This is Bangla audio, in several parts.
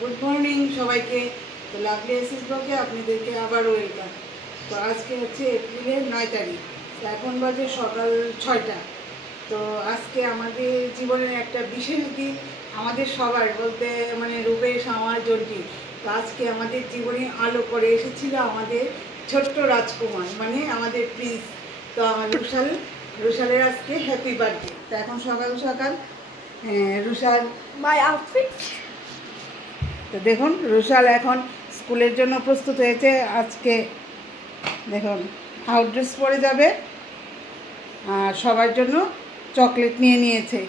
গুড মর্নিং সবাইকে। তো লাভলি এসএস ব্লগে আপনাদেরকে আবার ওয়েলকাম। তো আজকে হচ্ছে এপ্রিলের 9 তারিখ, তো এখন বাজে সকাল 6টা। তো আজকে আমাদের জীবনের একটা বিশেষ দিন, আমাদের সবার বলতে মানে রূপেশ আমার জন্টি। তো আজকে আমাদের জীবনে আলো করে এসেছিল আমাদের ছোট্ট রাজকুমার, মানে আমাদের প্রিন্স। তো আমার রুশালের আজকে হ্যাপি বার্থডে। তো এখন সকাল সকাল রুশাল মাই আউটফিট। তো দেখুন রুশাল এখন স্কুলের জন্য প্রস্তুত হয়েছে। আজকে দেখুন আউট ড্রেস পরে যাবে, আর সবার জন্য চকলেট নিয়ে নিয়েছে,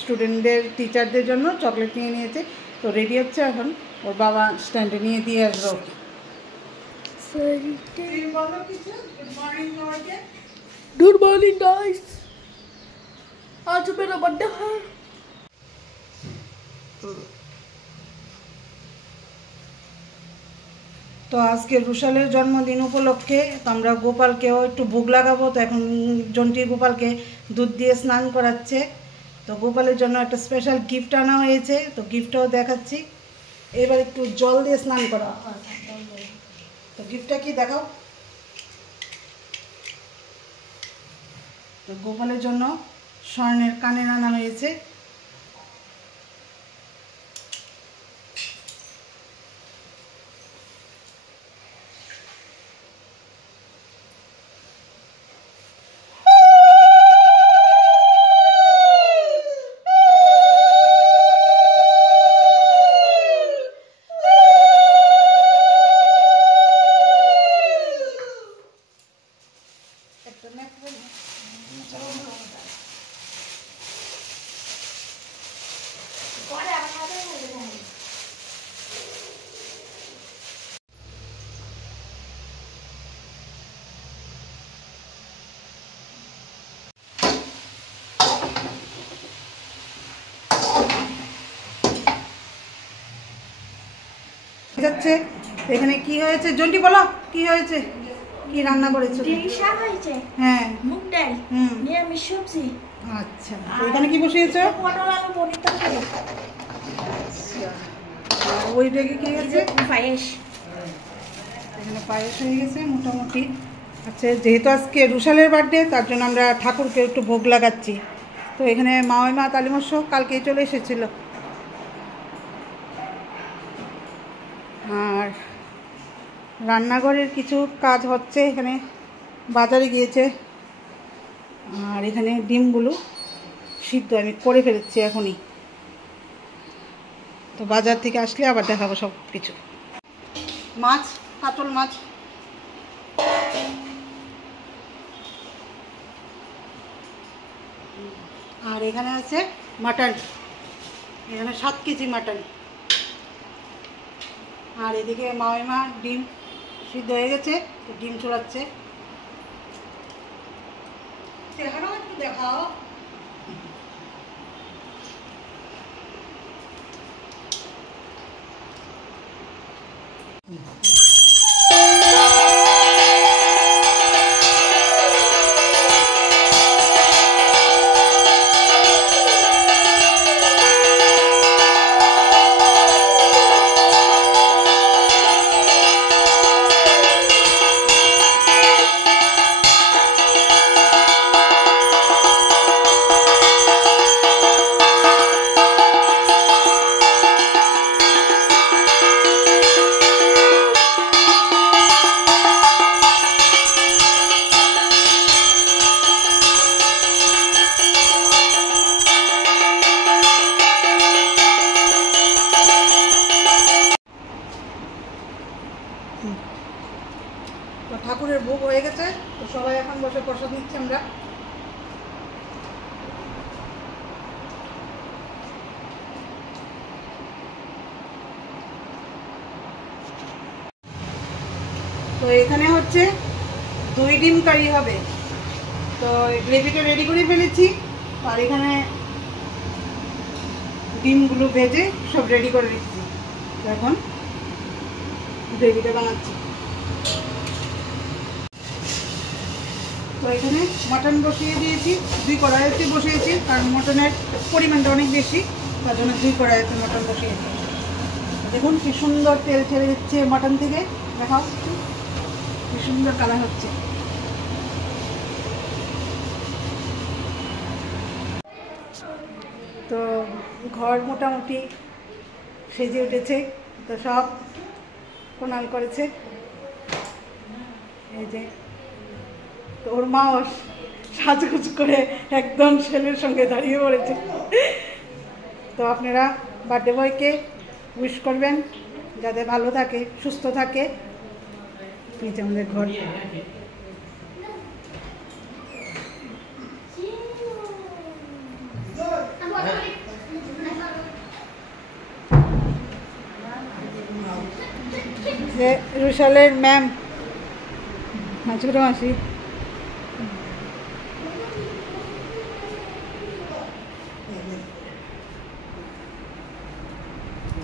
স্টুডেন্টদের টিচারদের জন্য চকলেট নিয়ে নিয়েছে। তো রেডি হচ্ছে, এখন ওর বাবা স্ট্যান্ডে নিয়ে দিয়ে আসবে ওকে। गुड मॉर्निंग गाइस, आज मेरा बर्थडे है। তো আজকে রুশালের জন্মদিন উপলক্ষে তো আমরা গোপালকেও একটু ভোগ লাগাবো। তো এখন জন্টি গোপালকে দুধ দিয়ে স্নান করাচ্ছে। তো গোপালের জন্য একটা স্পেশাল গিফট আনা হয়েছে, তো গিফটটাও দেখাচ্ছি। এবার একটু জল দিয়ে স্নান করা। তো গিফটটা কি দেখাও। তো গোপালের জন্য স্বর্ণের কানের আনা হয়েছে। যাচ্ছে এখানে কি হয়েছে জন্টি বলো, কি হয়েছে, কি রান্না করেছো? শাক হয়েছে, হ্যাঁ মুগ ডাল, নিরামিষ সবজি। আচ্ছা, এখানে কি বসিয়েছো? পটল আলু পনির তরকারি। আচ্ছা, আর ওই ব্যাগে কি হয়েছে? পায়েস। এখানে পায়েস হয়ে গেছে মোটামুটি। আচ্ছা, যেহেতু আজকে রুশালের বার্থডে, তার জন্য আমরা ঠাকুরকে একটু ভোগ লাগাচ্ছি। তো এখানে মা তালিমস্য কালকেই চলে এসেছিল। আর রান্নাঘরের কিছু কাজ হচ্ছে, এখানে বাজারে গিয়েছে। আর এখানে ডিমগুলো সিদ্ধ আমি করে ফেলেছি এখনই। তো বাজার থেকে আসলে আবার দেখাবো সব কিছু। মাছ, কাতল মাছ। আর এখানে আছে মাটন, এখানে 7 কেজি মাটন। আর এদিকে মা ডিম সিদ্ধ হয়ে গেছে, ডিম চুলাচ্ছে। চেহারাও একটু দেখাও। তো ঠাকুরের ভোগ হয়ে গেছে, তো সবাই এখন বসে প্রসাদ নিচ্ছি আমরা। তো এখানে হচ্ছে 2 ডিম কারি হবে। তো গ্রেভিটা রেডি করে ফেলেছি, আর এখানে ডিমগুলো ভেজে সব রেডি করে রেখেছি। তো এখন গ্রেভিটা বানাচ্ছি। তো এখানে মটন বসিয়ে দিয়েছি, 2 কড়াইতে বসিয়েছি, কারণ মটনের পরিমাণটা অনেক বেশি, তার জন্য 2 কড়াইতে মটন বসিয়েছি। দেখুন কি সুন্দর তেল ছেড়ে যাচ্ছে মাটন থেকে, দেখাও কি সুন্দর কালার হচ্ছে। তো ঘর মোটামুটি সেজে উঠেছে, তো সব কুনাল করেছে। এই যে তো ওর মাও সাজগুজ করে একদম ছেলের সঙ্গে দাঁড়িয়ে পড়েছে। তো আপনারা বার্থডে বয়কে উইশ করবেন যাতে ভালো থাকে, সুস্থ থাকে। এই যে আমাদের ঘর। যে রুশালের ম্যাম, ছোট মাসি,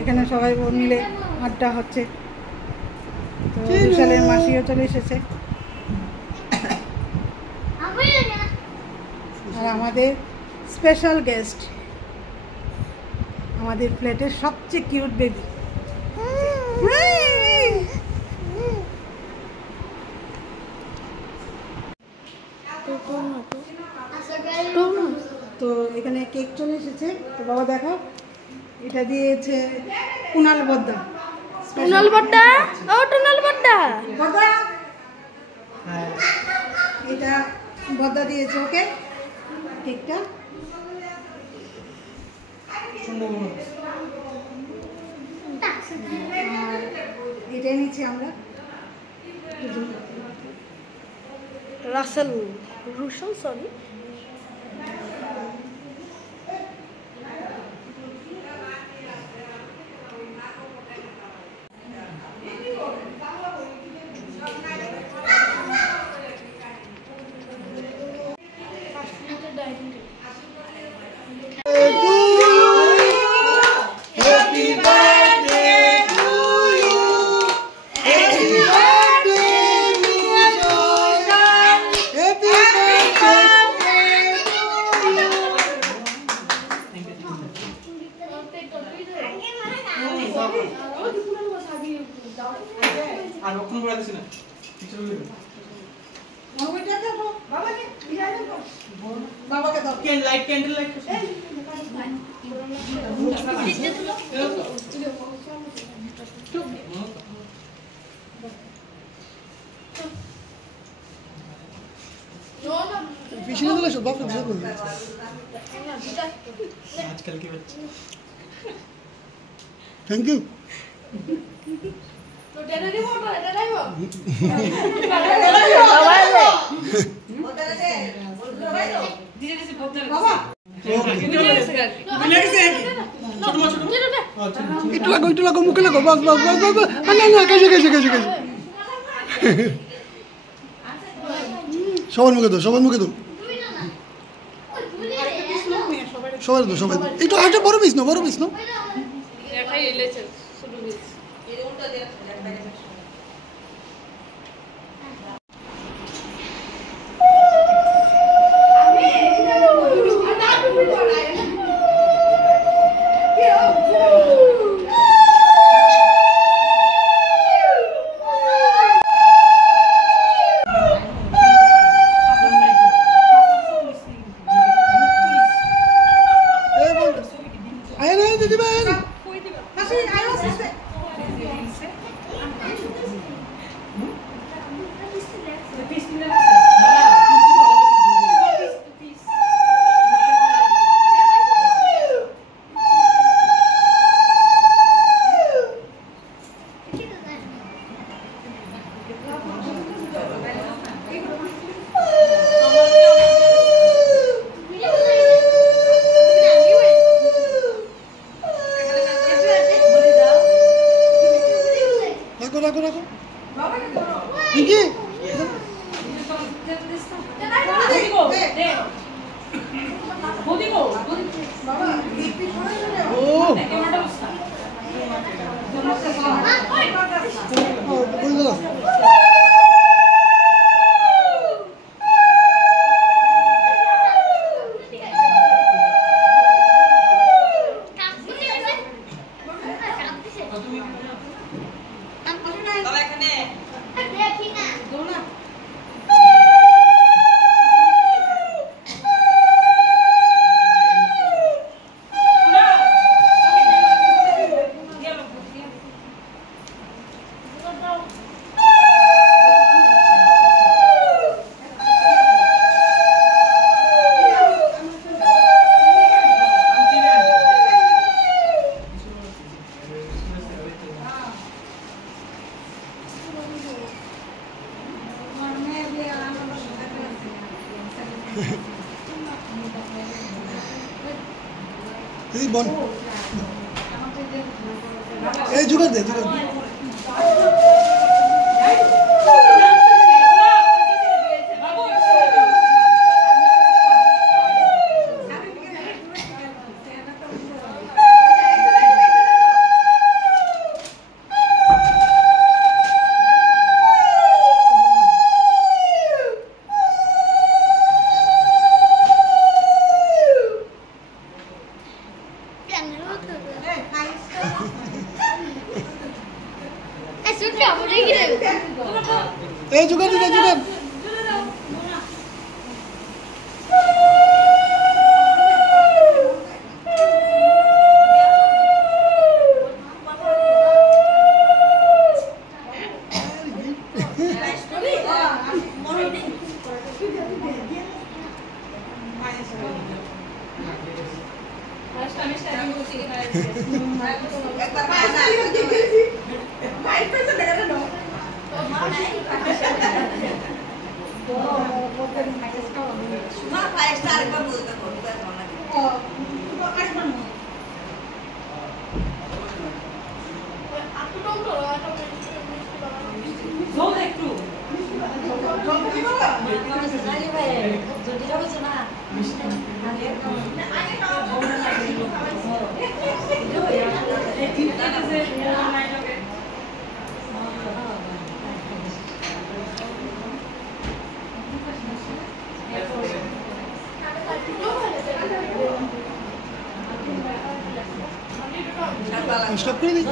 এখানে সবাই মিলে আড্ডা হচ্ছে। তো রুশালের মাসিও চলে এসেছে, আর আমাদের স্পেশাল গেস্ট আমাদের ফ্ল্যাটের সবচেয়ে কিউট বেবি। তো এখানে কেক চলে এসেছে। তো বাবা দেখো, এটা দিয়েছে কুনাল বদ্দা। টুনাল বড্ডা, ও টুনাল বড্ডা, বদ্দা, এটা বদ্দা দিয়েছে ওকে কেকটা। আর এটাই নিচ্ছি আমরা। রাসেল, রুশাল, সরি। আর রক্ষণ করে দিছি না কিছু বলবি বাবাকে দাও ক্যান্ডেল লাইট পিছনে দিলে সব বাপরে বিশাল করবে আজকাল কি হচ্ছে। থ্যাংক ইউ একটু লাগো মুখে লাগো বাস বাস বাস বাস না না কাছে কাছে কাছে কাছে সবার মুখে দাও সবার মুখে দাও সবাই দাও সবাই একটু একটা বড় পিস নাও বড় পিস নাও রাখো রাখো কি তুমি বাবা এখানে দেখি না এই বল এই জোগাড় দে এই জোগাড় দে জোগাড় স্টপ করে দিই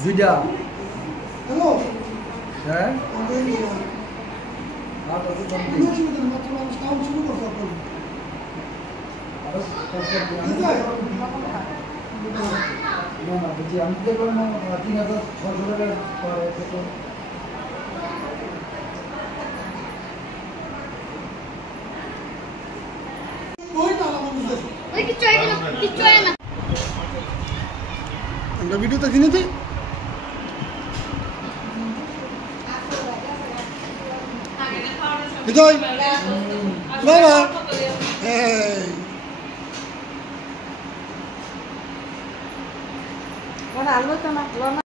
দুইটা হ্যালো হ্যাঁ মাত্র মানুষ কাউন্ট শুরু করছে না না বলছি আমি তো কোনো 3,600 টাকা পরে আমরা ভিডিওটা কিনে দিই হৃদয় বাবা আলোচনা